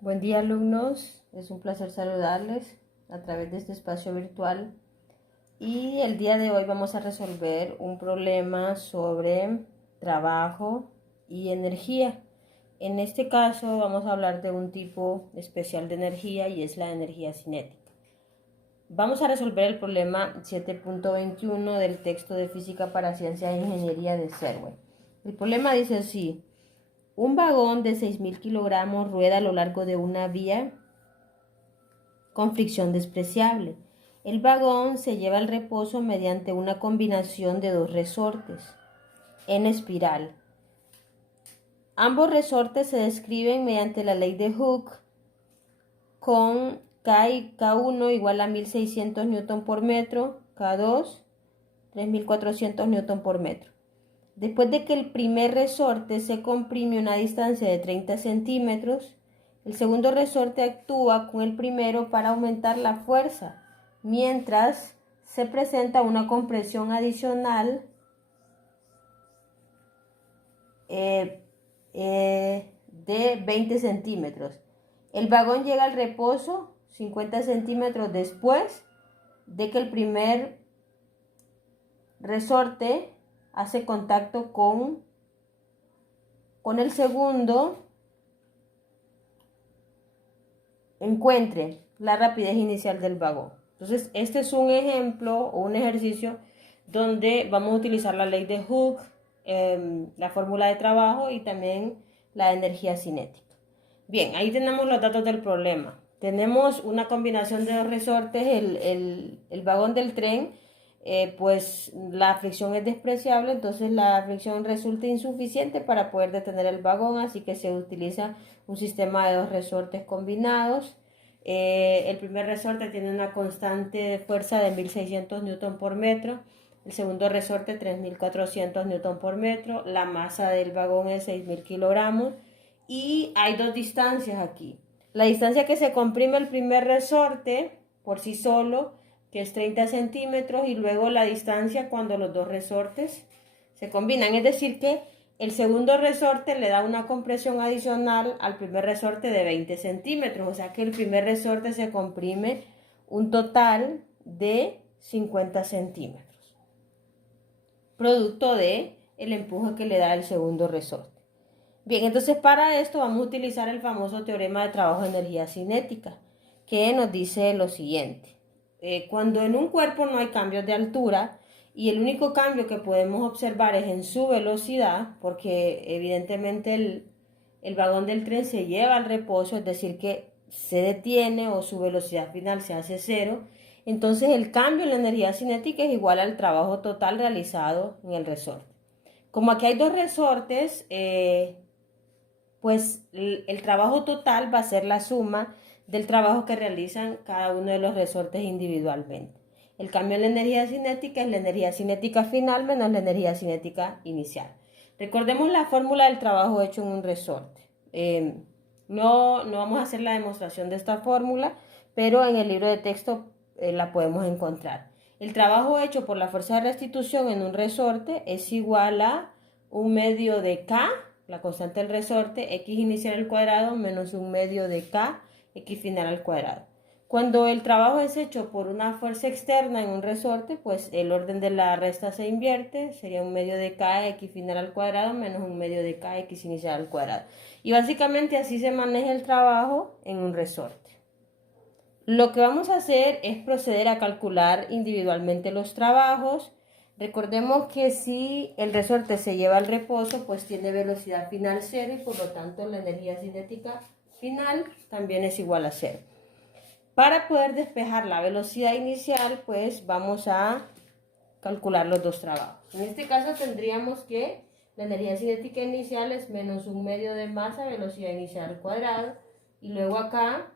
Buen día, alumnos. Es un placer saludarles a través de este espacio virtual. Y el día de hoy vamos a resolver un problema sobre trabajo y energía. En este caso vamos a hablar de un tipo especial de energía y es la energía cinética. Vamos a resolver el problema 7.21 del texto de Física para Ciencia e Ingeniería de Serway. El problema dice así: un vagón de 6.000 kilogramos rueda a lo largo de una vía con fricción despreciable. El vagón se lleva al reposo mediante una combinación de dos resortes en espiral. Ambos resortes se describen mediante la ley de Hooke con K1 igual a 1.600 Newton por metro, K2 3.400 Newton por metro. Después de que el primer resorte se comprime a una distancia de 30 centímetros, el segundo resorte actúa con el primero para aumentar la fuerza, mientras se presenta una compresión adicional de 20 centímetros. El vagón llega al reposo 50 centímetros después de que el primer resorte hace contacto con el segundo, encuentre la rapidez inicial del vagón. Entonces, este es un ejemplo o un ejercicio donde vamos a utilizar la ley de Hooke, la fórmula de trabajo y también la energía cinética. Bien, ahí tenemos los datos del problema. Tenemos una combinación de dos resortes, el vagón del tren, pues la fricción es despreciable, entonces la fricción resulta insuficiente para poder detener el vagón, así que se utiliza un sistema de dos resortes combinados. El primer resorte tiene una constante de fuerza de 1.600 Newton por metro, el segundo resorte 3.400 Newton por metro, la masa del vagón es 6.000 kilogramos y hay dos distancias aquí. La distancia que se comprime el primer resorte por sí solo, que es 30 centímetros, y luego la distancia cuando los dos resortes se combinan. Es decir, que el segundo resorte le da una compresión adicional al primer resorte de 20 centímetros. O sea que el primer resorte se comprime un total de 50 centímetros. Producto de el empuje que le da el segundo resorte. Bien, entonces para esto vamos a utilizar el famoso teorema de trabajo de energía cinética, que nos dice lo siguiente. Cuando en un cuerpo no hay cambios de altura y el único cambio que podemos observar es en su velocidad, porque evidentemente el vagón del tren se lleva al reposo, es decir, que se detiene o su velocidad final se hace cero, entonces el cambio en la energía cinética es igual al trabajo total realizado en el resorte. Como aquí hay dos resortes, pues el trabajo total va a ser la suma del trabajo que realizan cada uno de los resortes individualmente. El cambio en la energía cinética es la energía cinética final menos la energía cinética inicial. Recordemos la fórmula del trabajo hecho en un resorte. No vamos a hacer la demostración de esta fórmula, pero en el libro de texto la podemos encontrar. El trabajo hecho por la fuerza de restitución en un resorte es igual a 1/2 de K, la constante del resorte, X inicial al cuadrado, menos 1/2 de K, X final al cuadrado. Cuando el trabajo es hecho por una fuerza externa en un resorte, pues el orden de la resta se invierte, sería 1/2 de K, X final al cuadrado, menos 1/2 de K, X inicial al cuadrado. Y básicamente así se maneja el trabajo en un resorte. Lo que vamos a hacer es proceder a calcular individualmente los trabajos. Recordemos que si el resorte se lleva al reposo, pues tiene velocidad final cero y por lo tanto la energía cinética final también es igual a cero. Para poder despejar la velocidad inicial, pues vamos a calcular los dos trabajos. En este caso tendríamos que la energía cinética inicial es menos 1/2 de masa, velocidad inicial al cuadrado, y luego acá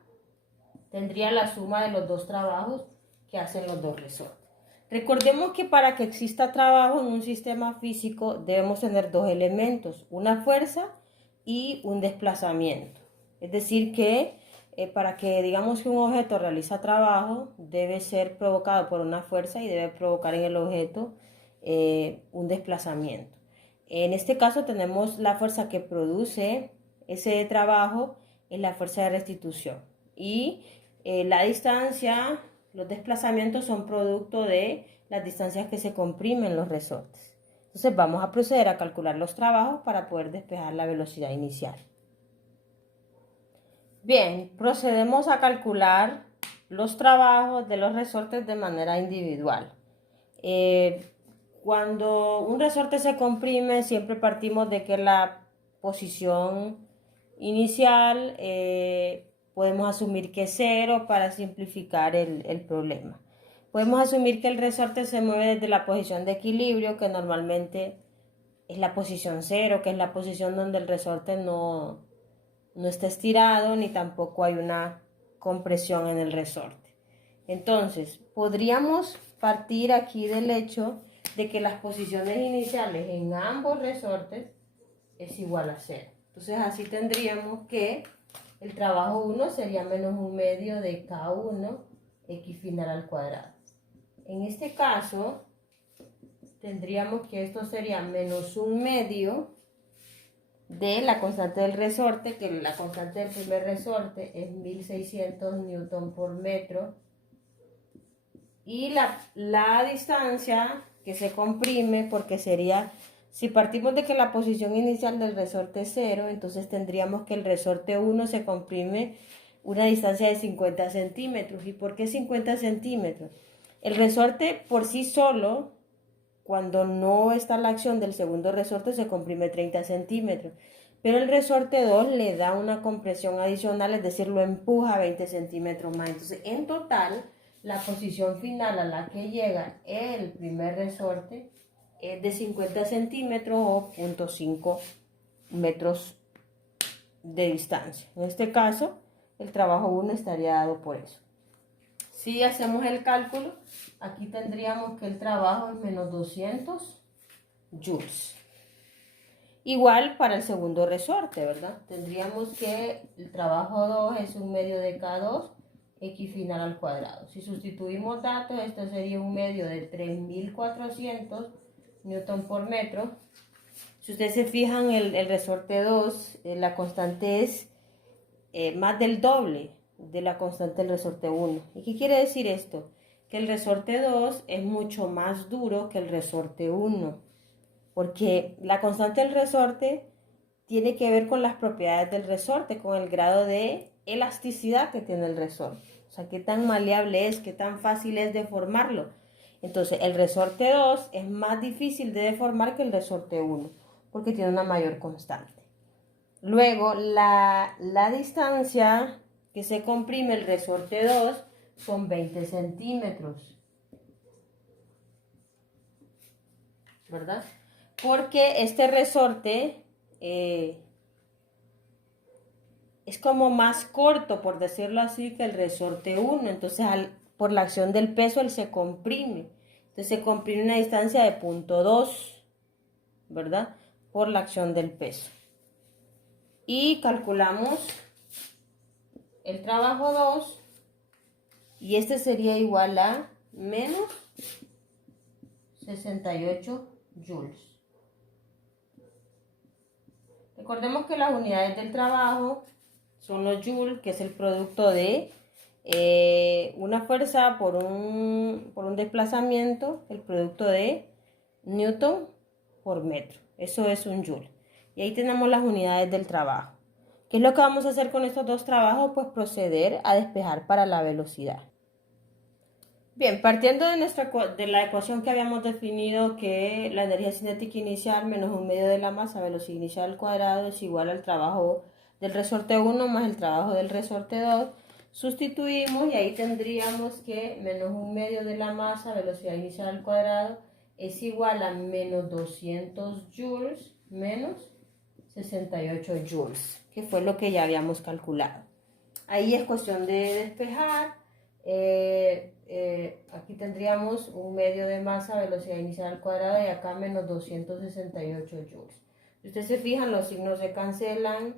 tendría la suma de los dos trabajos que hacen los dos resortes. Recordemos que para que exista trabajo en un sistema físico debemos tener dos elementos, una fuerza y un desplazamiento. Es decir que para que digamos que un objeto realiza trabajo debe ser provocado por una fuerza y debe provocar en el objeto un desplazamiento. En este caso tenemos la fuerza que produce ese trabajo es la fuerza de restitución. Y la distancia, los desplazamientos son producto de las distancias que se comprimen los resortes. Entonces vamos a proceder a calcular los trabajos para poder despejar la velocidad inicial. Bien, procedemos a calcular los trabajos de los resortes de manera individual. Cuando un resorte se comprime, siempre partimos de que la posición inicial podemos asumir que es 0 para simplificar el problema. Podemos asumir que el resorte se mueve desde la posición de equilibrio, que normalmente es la posición 0, que es la posición donde el resorte no está estirado ni tampoco hay una compresión en el resorte. Entonces, podríamos partir aquí del hecho de que las posiciones iniciales en ambos resortes es igual a 0. Entonces, así tendríamos que el trabajo 1 sería menos 1/2 de K1 X final al cuadrado. En este caso, tendríamos que esto sería menos 1/2 de la constante del resorte, que la constante del primer resorte es 1600 newton por metro, y la distancia que se comprime, porque sería, si partimos de que la posición inicial del resorte es 0, entonces tendríamos que el resorte 1 se comprime una distancia de 50 centímetros. ¿Y por qué 50 centímetros? El resorte por sí solo, cuando no está la acción del segundo resorte, se comprime 30 centímetros. Pero el resorte 2 le da una compresión adicional, es decir, lo empuja 20 centímetros más. Entonces, en total, la posición final a la que llega el primer resorte es de 50 centímetros o 0.5 metros de distancia. En este caso, el trabajo 1 estaría dado por eso. Si hacemos el cálculo, aquí tendríamos que el trabajo es menos 200 joules. Igual para el segundo resorte, ¿verdad? Tendríamos que el trabajo 2 es 1/2 de K2 X final al cuadrado. Si sustituimos datos, esto sería 1/2 de 3400 newton por metro. Si ustedes se fijan, el resorte 2, la constante es más del doble de la constante del resorte 1. ¿Y qué quiere decir esto? Que el resorte 2 es mucho más duro que el resorte 1, porque la constante del resorte tiene que ver con las propiedades del resorte, con el grado de elasticidad que tiene el resorte. O sea, qué tan maleable es, qué tan fácil es deformarlo. Entonces, el resorte 2 es más difícil de deformar que el resorte 1, porque tiene una mayor constante. Luego, la distancia que se comprime el resorte 2 son 20 centímetros, ¿verdad? Porque este resorte es como más corto, por decirlo así, que el resorte 1. Entonces, por la acción del peso, él se comprime. Entonces, se comprime una distancia de 0.2, ¿verdad? Por la acción del peso. Y calculamos el trabajo 2. Y este sería igual a menos 68 joules. Recordemos que las unidades del trabajo son los joules, que es el producto de una fuerza por un desplazamiento, el producto de newton por metro. Eso es un joule. Y ahí tenemos las unidades del trabajo. ¿Qué es lo que vamos a hacer con estos dos trabajos? Pues proceder a despejar para la velocidad. Bien, partiendo de la ecuación que habíamos definido, que la energía cinética inicial menos 1/2 de la masa, velocidad inicial al cuadrado, es igual al trabajo del resorte 1 más el trabajo del resorte 2, sustituimos y ahí tendríamos que menos 1/2 de la masa, velocidad inicial al cuadrado, es igual a menos 200 joules menos 68 joules, que fue lo que ya habíamos calculado. Ahí es cuestión de despejar. Aquí tendríamos 1/2 de masa, velocidad inicial al cuadrado, y acá menos 268 joules. Si ustedes se fijan, los signos se cancelan,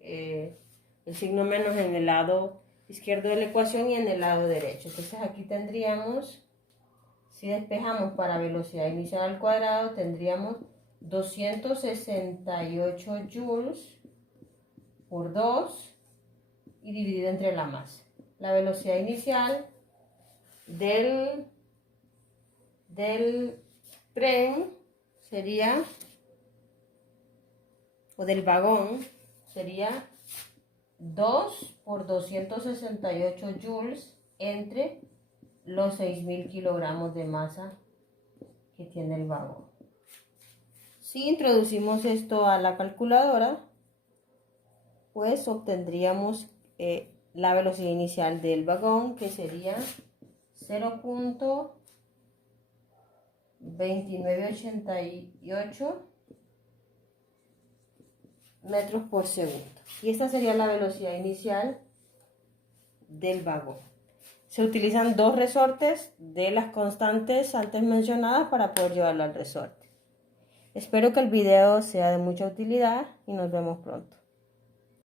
el signo menos en el lado izquierdo de la ecuación y en el lado derecho. Entonces aquí tendríamos, si despejamos para velocidad inicial al cuadrado, tendríamos 268 joules por 2 y dividido entre la masa. La velocidad inicial del tren sería, o del vagón, sería 2 por 268 joules entre los 6.000 kilogramos de masa que tiene el vagón. Si introducimos esto a la calculadora, pues obtendríamos la velocidad inicial del vagón, que sería 0.2988 metros por segundo. Y esta sería la velocidad inicial del vagón. Se utilizan dos resortes de las constantes antes mencionadas para poder llevarlo al resorte. Espero que el video sea de mucha utilidad y nos vemos pronto.